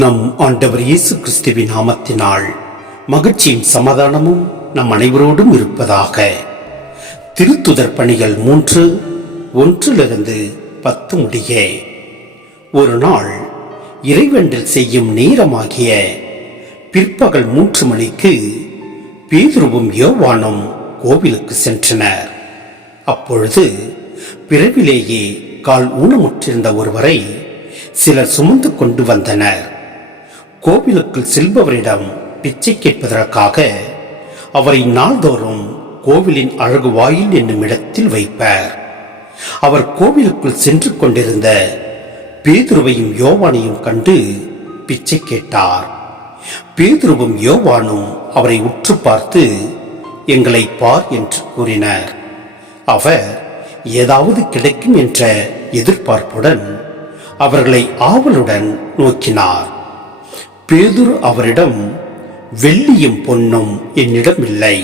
நம் ஆண்டவர் இயேசு கிறிஸ்துவின் நாமத்தினால் மகிழ்ச்சியும் சமாதானமும் நம் அனைவரோடும் இருப்பதாக. திருத்துதர் பணிகள் 3:1-10 முடிய. ஒரு நாள் இறைவேண்டல் செய்யும் நேரமாகிய பிற்பகல் 3 மணிக்கு பேதுருவும் யோவானும் கோவிலுக்கு சென்றனர். அப்பொழுது பிறவிலேயே கால் ஊனமுற்றிருந்த ஒருவரை சிலர் சுமந்து கொண்டு வந்தனர். கோவிலுக்குள் செல்பவரிடம் பிச்சை கேட்பதற்காக அவரை நாள்தோறும் கோவிலின் அழகு வாயில் என்னும் இடத்தில் வைப்பர். அவர் கோவிலுக்குள் சென்று கொண்டிருந்த பேதுருவையும் யோவானையும் கண்டு பிச்சை கேட்டார். பேதுருவும் யோவானும் அவரை உற்று பார்த்து, எங்களை பார் என்று கூறினர். அவர் ஏதாவது கிடைக்கும் என்ற எதிர்பார்ப்புடன் அவர்களை ஆவலுடன் நோக்கினார். பேதுரு அவரிடம், வெள்ளியும் பொன்னும் என்னிடம் இல்லை,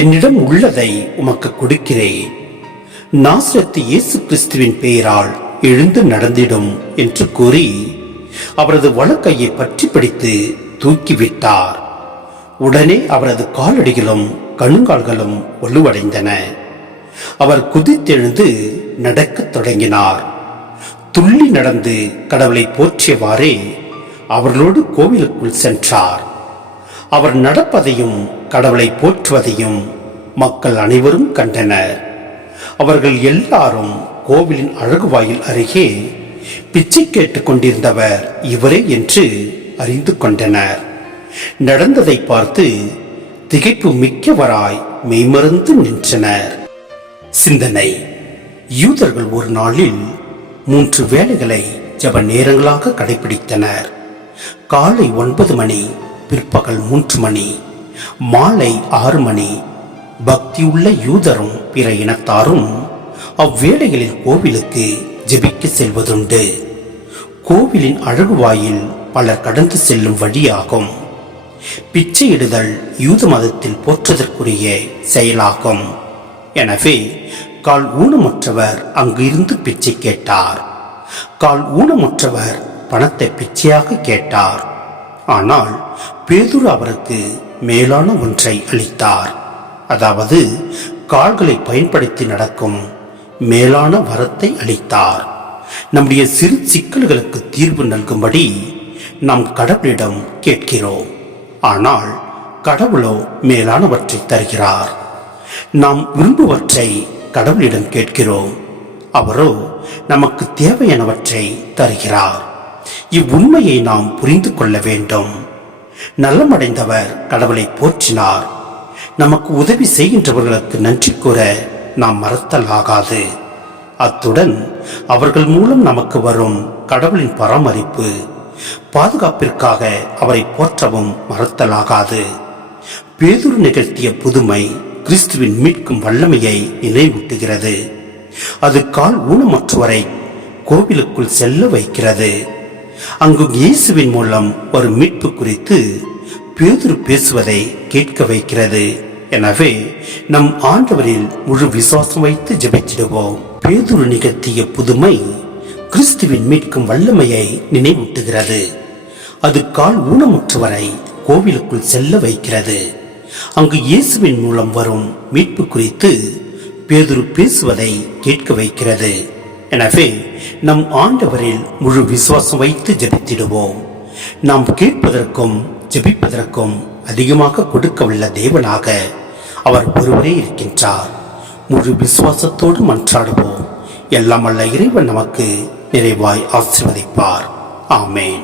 என்னிடம் உள்ளதை உமக்கு கொடுக்கிறேன். நாசரேத்து இயேசு கிறிஸ்துவின் பெயரால் எழுந்து நடந்திடும் என்று கூறி அவரது வலக்கையை பற்றி பிடித்து தூக்கிவிட்டார். உடனே அவரது காலடிகளும் கணுங்கால்களும் வலுவடைந்தன. அவர் குதித்தெழுந்து நடக்கத் தொடங்கினார். துள்ளி நடந்து கடவுளை போற்றியவாறே அவர்களோடு கோவிலுக்குள் சென்றார். அவர் நடப்பதையும் கடவுளை போற்றுவதையும் மக்கள் அனைவரும் கண்டனர். அவர்கள் எல்லாரும் கோவிலின் அழகு வாயில் அருகே பிச்சை கேட்டுக் கொண்டிருந்தவர் இவரே என்று அறிந்து கொண்டனர். நடந்ததை பார்த்து திகைப்பு மிக்கவராய் மெய்மறந்து நின்றனர். சிந்தனை: யூதர்கள் ஒரு நாளில் 3 வேளைகளை ஜெப நேரங்களாக கடைபிடித்தனர். காலை 9 மணி, பிற்பகல் 3 மணி, மாலை 6 மணி. பக்தியுள்ள யூதரும் பிற இனத்தாரும் அவ்வேளைகளில் கோவிலுக்கு ஜெபிக்க செல்வதுண்டு. கோவிலின் அழகு வாயில் பலர் கடந்து செல்லும் வழியாகும். பிச்சையிடுதல் யூத மதத்தில் போற்றுதற்குரிய செயலாகும். எனவே கால் ஊனமுற்றவர் அங்கிருந்து பிச்சை கேட்டார். கால் ஊனமுற்றவர் பணத்தை பிச்சையாக கேட்டார். ஆனால் பேதுரு அவருக்கு மேலான ஒன்றை அளித்தார். அதாவது கால்களை பயன்படுத்தி நடக்கும் மேலான வரத்தை அளித்தார். நம்முடைய சிறு சிக்கல்களுக்கு தீர்வு நல்கும்படி நாம் கடவுளிடம் கேட்கிறோம். ஆனால் கடவுளோ மேலானவற்றை தருகிறார். நாம் விரும்புவற்றை கடவுளிடம் கேட்கிறோம். அவரோ நமக்கு தேவையானவற்றை தருகிறார். இவ்வுண்மையை நாம் புரிந்து கொள்ள வேண்டும். நலமடைந்தவர் கடவுளை போற்றினார். நமக்கு உதவி செய்கின்றவர்களுக்கு நன்றி கூற நாம் மறத்தல் ஆகாது. அத்துடன் அவர்கள் மூலம் நமக்கு வரும் கடவுளின் பராமரிப்பு, பாதுகாப்பிற்காக அவரை போற்றவும் மறத்தலாகாது. பேதுரு நிகழ்த்திய புதுமை கிறிஸ்துவின் மீட்கும் வல்லமையை நினைவூட்டுகிறது. அது கால் ஊனமற்றவரை கோவிலுக்குள் செல்ல வைக்கிறது. அங்கு இயேசுவின் மூலம் ஒரு மீட்பு குறித்து பேதுரு பேசுவதை கேட்க வைக்கிறது. எனவே நம் ஆண்டவரில் முழு விசுவாசம் வைத்து ஜெபிச்சிடுவோம். பேதுரு நிகழ்த்திய புதுமை கிறிஸ்துவின் மீட்கும் வல்லமையை நினைவூட்டுகிறது. அது கால் ஊனமுற்றவரை கோவிலுக்குள் செல்ல வைக்கிறது. அங்கு இயேசுவின் மூலம் வரும் மீட்பு குறித்து பேதுரு பேசுவதை கேட்க வைக்கிறது. எனவே நம் ஆண்டவரில் முழு விசுவாசம் வைத்து ஜெபித்திடுவோம். நாம் கேட்பதற்கும் ஜெபிப்பதற்கும் அதிகமாக கொடுக்கவல்ல தேவனாக அவர் ஒருவரே இருக்கின்றார். முழு விசுவாசத்தோடு மன்றாடுவோம். எல்லாம் வல்ல இறைவன் நமக்கு நிறைவாய் ஆசீர்வதிப்பார். ஆமேன்.